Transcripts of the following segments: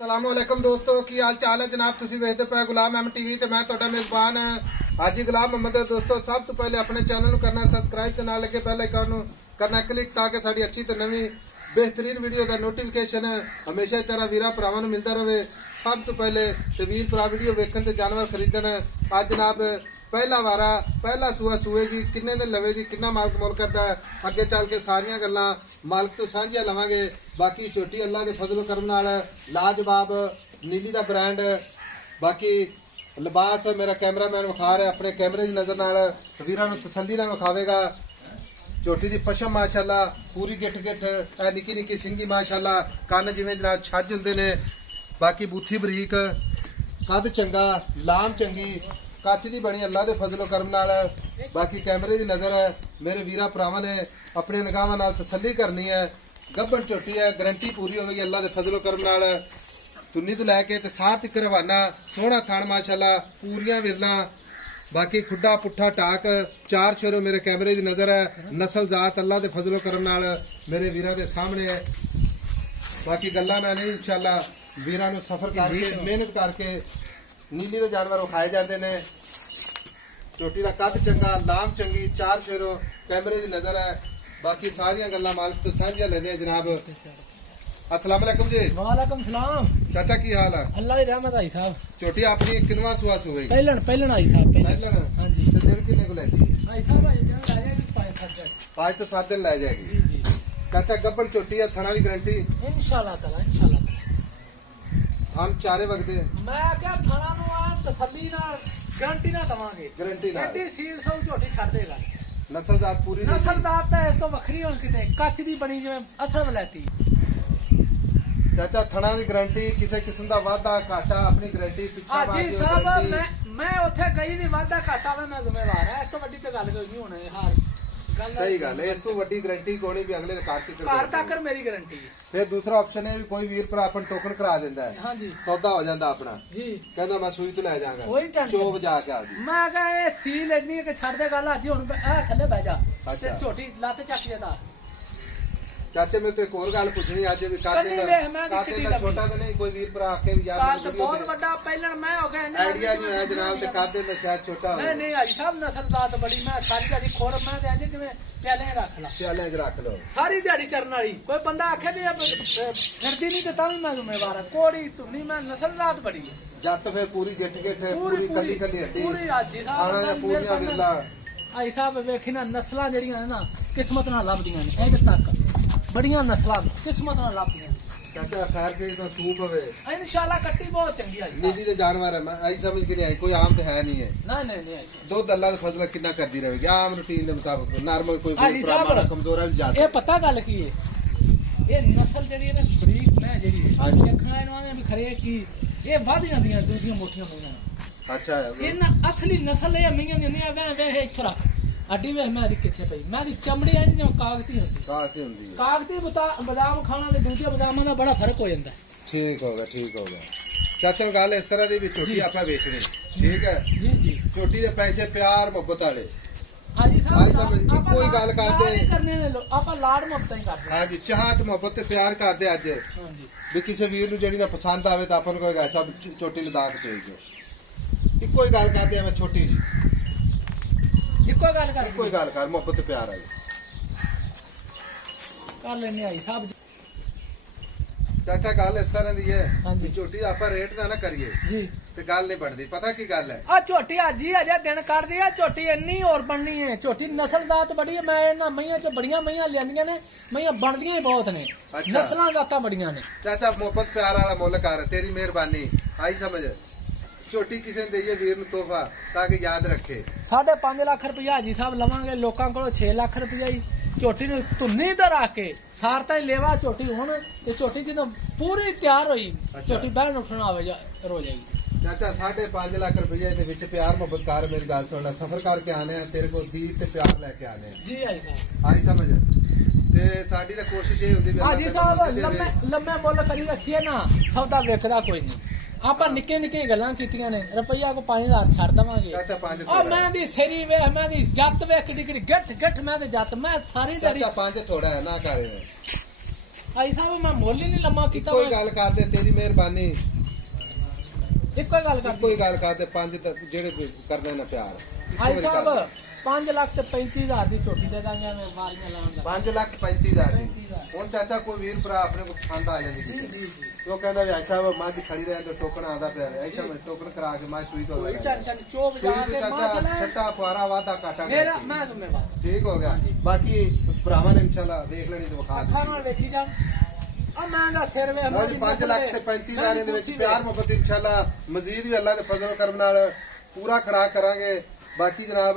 ਸਲਾਮੁਅਲੈਕਮ ਦੋਸਤੋ, ਕੀ ਹਾਲ ਚਾਲ ਹੈ ਜਨਾਬ। ਤੁਸੀਂ ਵੇਖਦੇ ਪਏ ਗੁਲਾਮ ਅਹਿਮਦ ਟੀਵੀ ਤੇ ਮੈਂ ਤੁਹਾਡਾ ਮੇਜ਼ਬਾਨ ਹਾਜੀ ਗੁਲਾਮ ਮੁਹੰਮਦ। ਦੋਸਤੋ, ਸਭ ਤੋਂ ਪਹਿਲੇ ਆਪਣੇ ਚੈਨਲ ਨੂੰ ਕਰਨਾ ਸਬਸਕ੍ਰਾਈਬ ਤੇ ਨਾਲ ਲੱਗੇ ਬੈਲ ਆਈਕਨ ਨੂੰ ਕਰਨਾ ਕਲਿੱਕ ਤਾਂ ਕਿ ਸਾਡੀ ਅੱਛੀ ਤੇ ਨਵੀਂ ਬਿਹਤਰੀਨ ਵੀਡੀਓ ਦਾ ਨੋਟੀਫਿਕੇਸ਼ਨ ਹਮੇਸ਼ਾ ਹੀ ਤਰ੍ਹਾਂ ਵੀਰਾਂ ਭਰਾਵਾਂ ਨੂੰ ਮਿਲਦਾ ਰਹੇ। ਸਭ ਤੋਂ ਪਹਿਲੇ ਤੇ ਵੀਰ ਭਰਾ ਵੀਡੀਓ ਵੇਖਣ ਤੇ ਜਾਨਵਰ ਖਰੀਦਣ। ਅੱਜ ਜਨਾਬ ਪਹਿਲਾ ਵਾਰਾ ਪਹਿਲਾ ਸੂਆ ਸੂਏਗੀ, ਕਿੰਨੇ ਦਿਨ ਲਵੇਗੀ, ਕਿੰਨਾ ਮਾਲਕ ਮੁੱਲ ਕਰਦਾ ਹੈ, ਅੱਗੇ ਚੱਲ ਕੇ ਸਾਰੀਆਂ ਗੱਲਾਂ ਮਾਲਕ ਤੋਂ ਸਾਂਝੀਆਂ ਲਵਾਂਗੇ। ਬਾਕੀ ਛੋਟੀ ਅੱਲਾ ਦੇ ਫਜ਼ਲ ਕਰਮ ਨਾਲ ਲਾਜਵਾਬ ਨੀਲੀ ਦਾ ਬ੍ਰਾਂਡ। ਬਾਕੀ ਲਿਬਾਸ ਮੇਰਾ ਕੈਮਰਾਮੈਨ ਵਿਖਾ ਰਿਹਾ ਆਪਣੇ ਕੈਮਰੇ ਦੀ ਨਜ਼ਰ ਨਾਲ ਵੀਰਾਂ ਨੂੰ ਤਸੱਲੀ ਨਾਲ ਵਿਖਾਵੇਗਾ। ਝੋਟੀ ਦੀ ਪਸ਼ਮ ਮਾਸ਼ਾਅੱਲਾ ਪੂਰੀ ਗਿੱਠ ਇਹ ਨਿੱਕੀ ਨਿੱਕੀ ਸਿੰਗੀ ਮਾਸ਼ਾਅੱਲਾ, ਕੰਨ ਜਿਵੇਂ ਜਨਾਬ ਛੱਜ ਹੁੰਦੇ ਨੇ। ਬਾਕੀ ਬੂਥੀ ਬਰੀਕ, ਕੱਦ ਚੰਗਾ, ਲਾਮ ਚੰਗੀ, ਕੱਚ ਦੀ ਬਣੀ ਅੱਲਾ ਦੇ ਫਜ਼ਲ ਕਰਮ ਨਾਲ। ਬਾਕੀ ਕੈਮਰੇ ਦੀ ਨਜ਼ਰ ਹੈ, ਮੇਰੇ ਵੀਰਾਂ ਭਰਾਵਾਂ ਨੇ ਆਪਣੇ ਨਿਗਾਹਾਂ ਨਾਲ ਤਸੱਲੀ ਕਰਨੀ ਹੈ। ਗੱਭਣ ਝੋਟੀ ਹੈ, ਗਰੰਟੀ ਪੂਰੀ ਹੋਵੇਗੀ ਅੱਲਾ ਦੇ ਫਜ਼ਲ ਕਰਮ ਨਾਲ। ਤੁੰਨੀ ਤੋਂ ਲੈ ਕੇ ਤੇ ਸਾਹ ਤੱਕ ਰਵਾਨਾ, ਸੋਹਣਾ ਥਣ ਮਾਸ਼ਾਅੱਲਾ, ਪੂਰੀਆਂ ਵਿਰਲਾਂ। ਬਾਕੀ ਖੁੱਡਾ ਪੁੱਠਾ ਟਾਕ, ਚਾਰ ਛੋਰੇ ਮੇਰੇ ਕੈਮਰੇ ਦੀ ਨਜ਼ਰ ਹੈ। ਨਸਲ ਜ਼ਾਤ ਅੱਲਾ ਦੇ ਫਜ਼ਲ ਕਰਮ ਨਾਲ ਮੇਰੇ ਵੀਰਾਂ ਦੇ ਸਾਹਮਣੇ ਹੈ। ਬਾਕੀ ਗੱਲਾਂ ਨਾਲ ਨਹੀਂ, ਇਨਸ਼ਾਅੱਲਾ ਵੀਰਾਂ ਨੂੰ ਸਫ਼ਰ ਕਰਕੇ ਮਿਹਨਤ ਕਰਕੇ ਨੀਲੀ ਦੇ ਜਾਨਵਰ ਵਿਖਾਏ ਜਾਂਦੇ ਨੇ। ਝੋਟੀ ਦਾ ਕੱਦ ਚੰਗਾ, ਲਾਮ ਚੰਗੀ, ਚਾਰ ਸ਼ੇਰੋਂ ਕੈਮਰੇ ਦੀ ਨਜ਼ਰ ਹੈ। ਬਾਕੀ ਸਾਰੀਆਂ ਗੱਲਾਂ ਮਾਲਕ ਤੋਂ ਸਾਂਝੀਆਂ ਲੈਂਦੇ ਆ ਜਨਾਬ। अस्सलाम वालेकुम जी। वालेकुम सलाम। चाचा की हाल है? अल्लाह की रहमत आई साहब। छोटी अपनी किनवा सुआ सुएगी? पहलन आई साहब। पहलन। हां जी। तो दिन कितने को लेती? आई साहब आज दिन ले जाएगी 5-7 दिन। 5 तो 7 दिन ले जाएगी। जी जी। चाचा गब्बन छोटी है, थना की गारंटी? इंशाल्लाह ताला इंशाल्लाह। हम चारे वगदे मैं क्या थाना नु आ तसल्ली नाल गारंटी ना दवांगे। गारंटी ना। एडी सील सौ झोटी छੱਡ देगा। नस्ल जात पूरी नस्ल दात है इस तो वखरी होन किते ਕੱਚ ਦੀ ਬਣੀ ਜਿਵੇਂ ਅਸਲ ਵਲੈਤੀ। चाचा थना की गारंटी, किसी किस्म का वाधा घाटा अपनी गारंटी पिछा जी साहब मैं ਉੱਥੇ ਗਈ ਵੀ ਵਾਧਾ ਘਾਟਾ ਵੇ ਮੈਂ ਜ਼ਿੰਮੇਵਾਰ ਹਾਂ। ਇਸ ਤੋਂ ਵੱਡੀ ਤੇ ਗੱਲ ਕੋਈ ਨਹੀਂ ਹੋਣੀ। ਹਾਰ ਗੱਲ सही गल है, इस तो वड्डी गारंटी कोई भी अगले ਘਰ ਤੱਕ ਮੇਰੀ ਗਾਰੰਟੀ ਹੈ। फिर दूसरा ऑप्शन है भी कोई वीर भरा अपन टोकन करा देंदा है। हाँ जी। सौदा हो जाता अपना जी। कहता मैं सूई तो ले जाऊंगा, कोई टेंशन चो बजा के आ गई। मैं कहा ये सील इतनी कि छड़ दे गल आज हुन आ थल्ले बह जा। अच्छा। ते झोटी ਲੱਤ ਚੱਕ ਜਦਾ। चाचे मेरे तो एक और गल पूछनी आज भी काते का छोटा तो नहीं कोई वीर भरा आके भी यार कात बहुत बड़ा पहलन मैं हो गया आइडिया नहीं है जनाब ते काते में शायद छोटा हो। नहीं आई साहब नस्ल जात बड़ी मैं सारी दिहाड़ी खोर मैं दे जे किवें प्याले रख ला चैलेंज रख लो सारी दिहाड़ी चरन वाली। कोई बंदा आखे भी फिरदी नहीं ते तां भी मैं जिम्मेवार हां। कोड़ी तुमनी मैं नस्ल जात बड़ी है। जत फिर पूरी गिट पूरी कली कली हड्डी पूरी हाजी आना साहब पूरियां विरला। आई साहब वेखी ना नस्लां जड़ियां ना किस्मत नाल लभदियां ने अजे तक बड़ियां नस्लां किस्मत नाल लभदियां। चाचा खैर के तो सूप होवे इंशाल्लाह कट्टी बहुत चंगी आई। नीली दे जानवर है, मैं आई समझ के नहीं आई, कोई आम तो है नहीं है। नहीं आई दूध अल्लाह दा फजल कितना करदी रहेगी आम रूटीन के मुताबिक नॉर्मल कोई प्रामाणिक कमजोर है जा। ये पता गल की है ये नस्ल जेडी है ना बरीक मैं जेडी है हां जी देखना इनवाने भी खरे की ये वध जांदियां दूसरियां मोटियां मोटियां। अच्छा इन असली नस्ल है मियां नहीं है वे इथों रख हड्डी वे मैं किथे पई मैं दी चमड़ी है जो कागती होंदी कागती होंदी है। कागती बादाम खाना ते दूजे बादामां दा बड़ा फर्क हो जांदा है। ठीक होगा चाचा गल इस तरह दी भी छोटी आपा बेचनी ठीक है जी छोटी दे पैसे प्यार मोहब्बत वाले हाजी साहब कोई गल करदे करने ने लो आपा लाड मोहब्बत ही करदे। हां जी चाहत मोहब्बत ते प्यार करदे अज हां जी भी किसी वीर नु जेडी ना पसंद आवे तां अपन कोई ऐसा छोटी लदा के भेज दो कि कोई गल करदे मैं छोटी जी इको गल कर कोई गल कर मोहब्बत ते प्यार आई कर लेने आई साहब। चाचा गल इस तरह दी है हाँ जी। छोटी आपा रेट ना करिए जी ते गल नहीं बढ़दी। पता की गल है आ झोटी अज ही अजे दिन कर दी है झोटी इन्नी और बननी है। झोटी नस्ल जात बड़ी है। मैं इन्हां मईयां च बड़ियां मईयां लियांदियां ने मईयां बनदियां ही बहुत ने। अच्छा। नस्लां जातां बड़ियां ने। चाचा मोहब्बत प्यार वाला मुल कर तेरी मेहरबानी आई समझ। छोटी किसी ने दईए वीर तोहफा ताकि याद रखे। 5.5 लाख रुपया हाजी साहब लवांगे लोकां कोलों 6 लाख रुपया ही झोटी नु धुन्नी ते रख के सारता ही लेवा झोटी हुण ते झोटी जदों पूरी तैयार होई झोटी बहन उठण आवे रो जाएगी। चाचा 5.5 लाख रुपये दे विच प्यार मोहब्बत कर मेरी गल सुन सफर करके आने तेरे को दीद ते प्यार लेके आने जी हाजी साहब आई समझ ते साडी तां कोशिश ये हुंदी भी हाजी साहब लम्मे मुल करी रखिए ना सौदा वेखदा कोई नहीं। आप निक्के निक्के गल्लां कीतियां ने रुपया को 5000 छड़ देवांगे। चाचा 5 और मैं दी सेरी वे मैं दी जत वे किडी किडी गठ गठ मैं ते जत मैं सारी तेरी चाचा 5 थोड़ा है ना करे ਆਈ ਸਾਹਿਬ ਮੈਂ ਮੁੱਲ ਹੀ ਨਹੀਂ ਲੰਮਾ ਕੀਤਾ ਕੋਈ ਗੱਲ ਕਰਦੇ, ਤੇਰੀ ਮਿਹਰਬਾਨੀ। ਇੱਕੋ ਹੀ ਗੱਲ ਕੋਈ ਗੱਲ ਕਰਦੇ, 5 ਜਿਹੜੇ ਕਰਦੇ ਨੇ ਪਿਆਰ। ਆਈ ਸਾਹਿਬ 5,35,000 ਦੀ ਝੋਟੀ ਦੇ ਦਾਂਗੇ ਮੈਂ ਵਾਰੀਆਂ ਲਾਉਣ ਦਾ 5,35,000 ਹੁਣ ਚਾਚਾ ਕੋਈ ਵੀਰ ਭਰਾ ਆਪਣੇ ਕੋਲ ਪਸੰਦ ਆ ਜਾਂਦੀ ਜੀ ਜੀ ਉਹ ਕਹਿੰਦਾ ਵੀ ਐਸਾ ਮਾਂ ਦੀ ਖੜੀ ਰਹਿ ਤੇ ਟੋਕਨ ਆਉਂਦਾ ਪਿਆ ਐਸਾ ਮੈਂ ਟੋਕਨ ਕਰਾ ਕੇ ਮਾਂ ਸੂਈ ਤੋਂ ਕੋਈ ਟੈਨਸ਼ਨ ਚੋਬ ਜਾ ਕੇ ਮਾਂ ਚਾਚਾ ਚਲਾ ਛੱਟਾ ਫੁਆਰਾ ਵਾਦਾ ਕਾਟਾ ਮੇਰਾ ਮੈਂ ਜ਼ਿੰਮੇਵਾਰ ਠੀਕ ਹੋ ਗਿਆ। ਹਾਂਜੀ। ਬਾਕੀ ਭਰਾਵਾਂ ਨੇ ਇਨਸ਼ਾਅੱਲਾ ਦੇਖ ਲੈਣੀ ਤੇ ਵਿਖਾ ਅੱਖਾਂ ਨਾਲ ਵੇਖੀ ਜਾਣ ਆ ਮੈਂ ਦਾ ਸਿਰ ਵੇ ਲਓ ਜੀ 5,35,000 ਦੇ ਵਿੱਚ ਪਿਆਰ ਮੁਹੱਬਤ ਇਨਸ਼ਾਅੱਲਾ ਮਜ਼ੀਦ ਵੀ ਅੱਲਾ ਦੇ ਫਜ਼ਲ ਕਰਮ ਨਾਲ ਪੂਰਾ ਖੜਾ ਕਰਾਂਗੇ। ਬਾਕੀ ਜਨਾਬ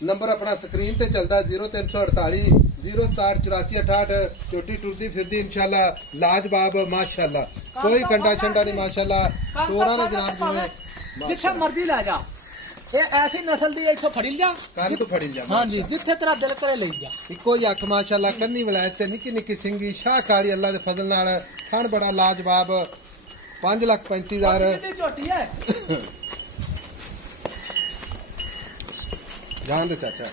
ਨੰਬਰ ਆਪਣਾ ਸਕਰੀਨ ਤੇ ਚੱਲਦਾ 0348 0678468 ਝੋਟੀ ਟੁਰਦੀ ਫਿਰਦੀ ਇਨਸ਼ਾਅੱਲਾ ਲਾਜਵਾਬ ਮਾਸ਼ਾਅੱਲਾ ਕੋਈ ਕੰਡਾ ਛੰਡਾ ਨਹੀਂ ਮਾਸ਼ਾਅੱਲਾ ਟੋਰਾ ਨੇ ਜਨਾਬ ਜਿਵੇਂ ਜਿੱਥੇ ਮਰਜ਼ੀ ਲੈ ਜਾ ਇਹ ਐਸੀ ਨਸਲ ਦੀ ਇੱਥੋਂ ਫੜੀ ਲਿਆ ਕੰਨ ਤੋਂ ਫੜੀ ਲਿਆ ਹਾਂਜੀ ਜਿੱਥੇ ਤੇਰਾ ਦਿਲ ਕਰੇ ਲਈ ਜਾ ਇੱਕੋ ਹੀ ਅੱਖ ਮਾਸ਼ਾਅੱਲਾ ਕੰਨੀ ਵਲਾਇਤ ਤੇ ਨਿੱਕੀ ਨਿੱਕੀ ਸਿੰਗੀ ਸ਼ਾਹਕਾਰੀ ਅੱਲਾ ਦੇ ਫਜ਼ਲ ਨਾਲ ਥਣ ਬੜਾ ਲਾਜਵਾਬ 5,35,000 ਕਿੰਨੀ ਝੋਟੀ ਹੈ ਜਾਨ ਦੇ ਚਾਚਾ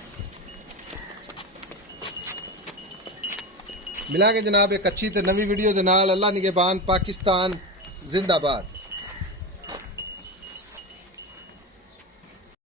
ਮਿਲਾਂਗੇ ਜਨਾਬ ਇੱਕ ਅੱਛੀ ਤੇ ਨਵੀਂ ਵੀਡੀਓ ਦੇ ਨਾਲ। ਅੱਲਾ ਨਿਗਹਿਬਾਨ। ਪਾਕਿਸਤਾਨ ਜ਼ਿੰਦਾਬਾਦ।